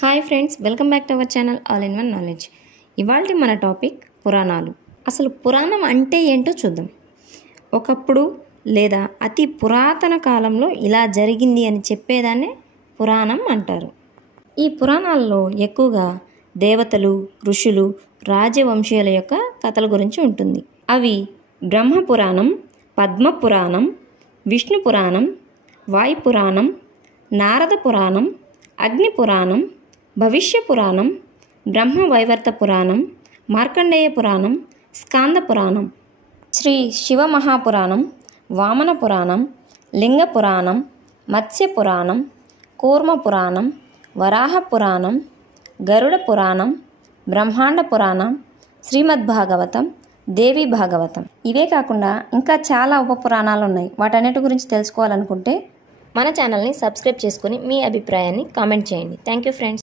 Hi friends, welcome back to our channel all in one knowledge. ఇవాళ మన topic పురాణాలు. అసలు పురాణం అంటే ఏంటో చూద్దాం. ఒకప్పుడు లేదా అతి పురాతన కాలంలో ఇలా జరిగింది అని చెప్పేదాన్నే పురాణం అంటారు. ఈ పురాణాల్లో ఎక్కువగా దేవతలు, ఋషులు, రాజవంశీయుల యొక్క కథల గురించి ఉంటుంది. అవి బ్రహ్మ పురాణం, పద్మ పురాణం, విష్ణు పురాణం, వాయు పురాణం, నారద పురాణం, అగ్ని పురాణం, భవిష్య పురాణం, బ్రహ్మ వైవర్త పురాణం, మార్కండేయ పురాణం, స్కాంద పురాణం, శ్రీ శివ మహాపురాణం, వామన పురాణం, లింగ పురాణం, మత్స్య పురాణం, కూర్మ పురాణం, వరాహ పురాణం, గరుడ పురాణం, బ్రహ్మాండ పురాణం, శ్రీమద్భాగవతం, దేవి భాగవతం. ఇవే కాకుండా ఇంకా చాలా ఉపపురాణాలు ఉన్నాయి. వాటన్నిటి గురించి తెలుసుకోవాలనుకుంటే మన ఛానల్ని సబ్స్క్రైబ్ చేసుకొని మీ అభిప్రాయాన్ని కామెంట్ చేయండి. Thank you friends.